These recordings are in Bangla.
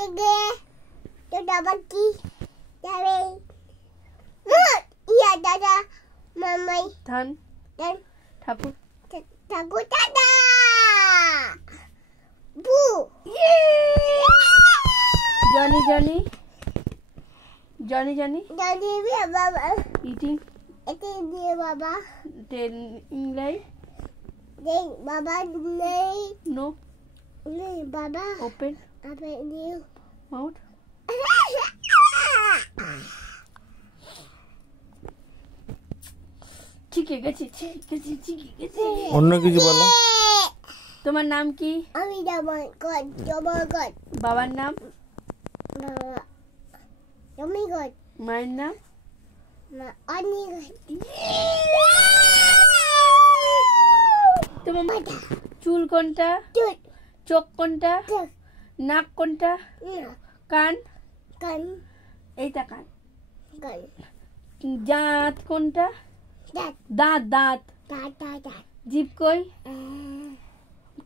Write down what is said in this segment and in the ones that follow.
Tiga. Dada bagi. Dari. Iya dada. Mamai. ধান Dan ঠাকুর takut dada. Bu. Johnny Johnny Johnny Johnny Jadi dia baba. Eating Itu dia baba. Telling ইংলাই Ding baba ni. No Ni baba. Open Apa ini? Mouth শিখে গেছি শিখে গেছি অন্য কিছু বলো। তোমার নাম কি? Ami jaman kot, coba kot. বাবার নাম? Bawa. Kami kot. মায়ের নাম? Ani kot. তোমার চুল কোনটা? Tut. চোখ কোনটা? Tut. নাক কোনটা? Nah. কান? Kan. এইটা কান। Kan. দাঁত কোনটা? Dat. দাঁত দাঁত। Dat. Dat. Dat. জিভ কই?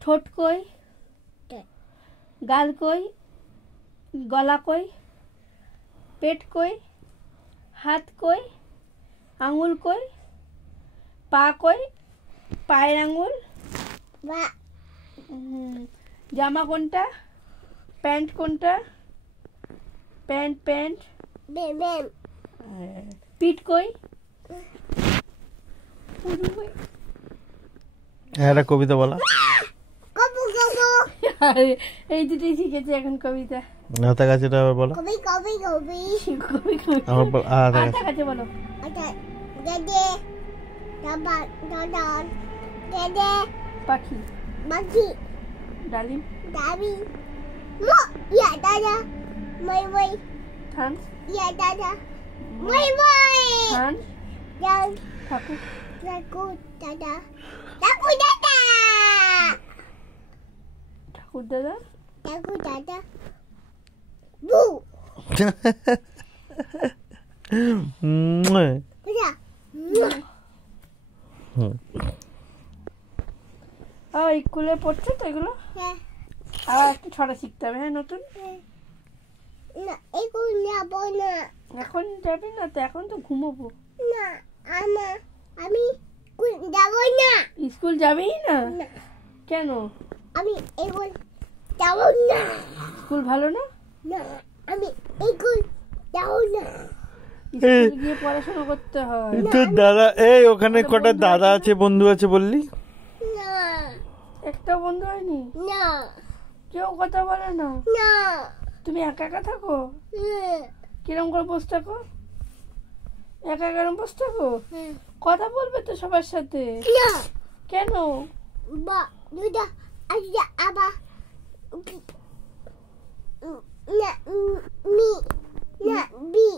ঠোঁট কই? Tut. গাল কই? গলা কই? পেট কই? হাত কই? আঙুল কই? পা কই? পায়ের আঙুল? Ba. জামা কোনটা? প্যান্ট কোনটা? Pant pant. Bem bem. পিঠ কই? একটা কবিতা বলা। Kopu kopu. আরে, এই দুটোই শিখেছে এখন কবিতা। হাতা কাছেটা আবার বলো। Kopi kopi kopi. কবি কবি। আমার হাতা আচ্ছা কাছে। কাছে বলো। Ada. Dede. Dapat. Dadan. Dede. পাখি। Bagi. ডালিম। Dari. Mo. Ya dada. Mai mai. ধান। Ya dada. Mai mai. ধান। Dan. ঠাকুর। Takut dada. Takut dada. ঠাকুর দাদা। Takut dada. Bu. Udah. স্কুলে পড়ছে তো এগুলো? Ya. আর একটু ছড়া শিখতে হবে, হ্যাঁ নতুন। Na, aku nyapa na. এখন যাবি না তো, এখন তো ঘুমোবো। Na, ama. Ami. Kun jago na. School যাবেই না? Na. কেন? Ami. Aku jago na. School ভালো না? Na. Ami. Aku jago na. School গিয়ে পড়াশোনা করতে হয়। তোর দাদা এই ওখানে কটা দাদা আছে বন্ধু আছে বললি? Na. একটা বন্ধু হয়নি? Na. কেউ কথা বলে না? Na. তুমি একা একা থাকো? Na. কিরম করে বসে থাকো? একা একা বসে থাকো? Na. কথা বলবে তো সবার সাথে। Na. কেন? Ba. Duda. Ada apa? Na. Mi. Na. Bi.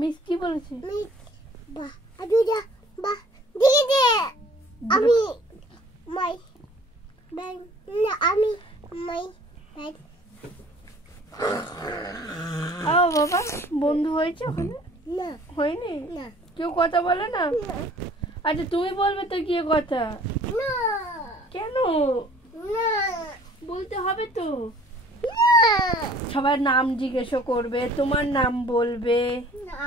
Miss কি বলেছে? Mi. Ba. Aduda. Ba. Dede. Ami. Mai. Ben. Na. Ami. Mai. Ben. বাবা বন্ধু হয়েছে ওখানে? Na. হয়নি? Na. কেউ কথা বলে না? Na. আচ্ছা তুমি বলবে তো গিয়ে কথা। Na. কেন? Na. বলতে হবে তো। Na. সবার নাম জিজ্ঞেস করবে, তোমার নাম বলবে। Na.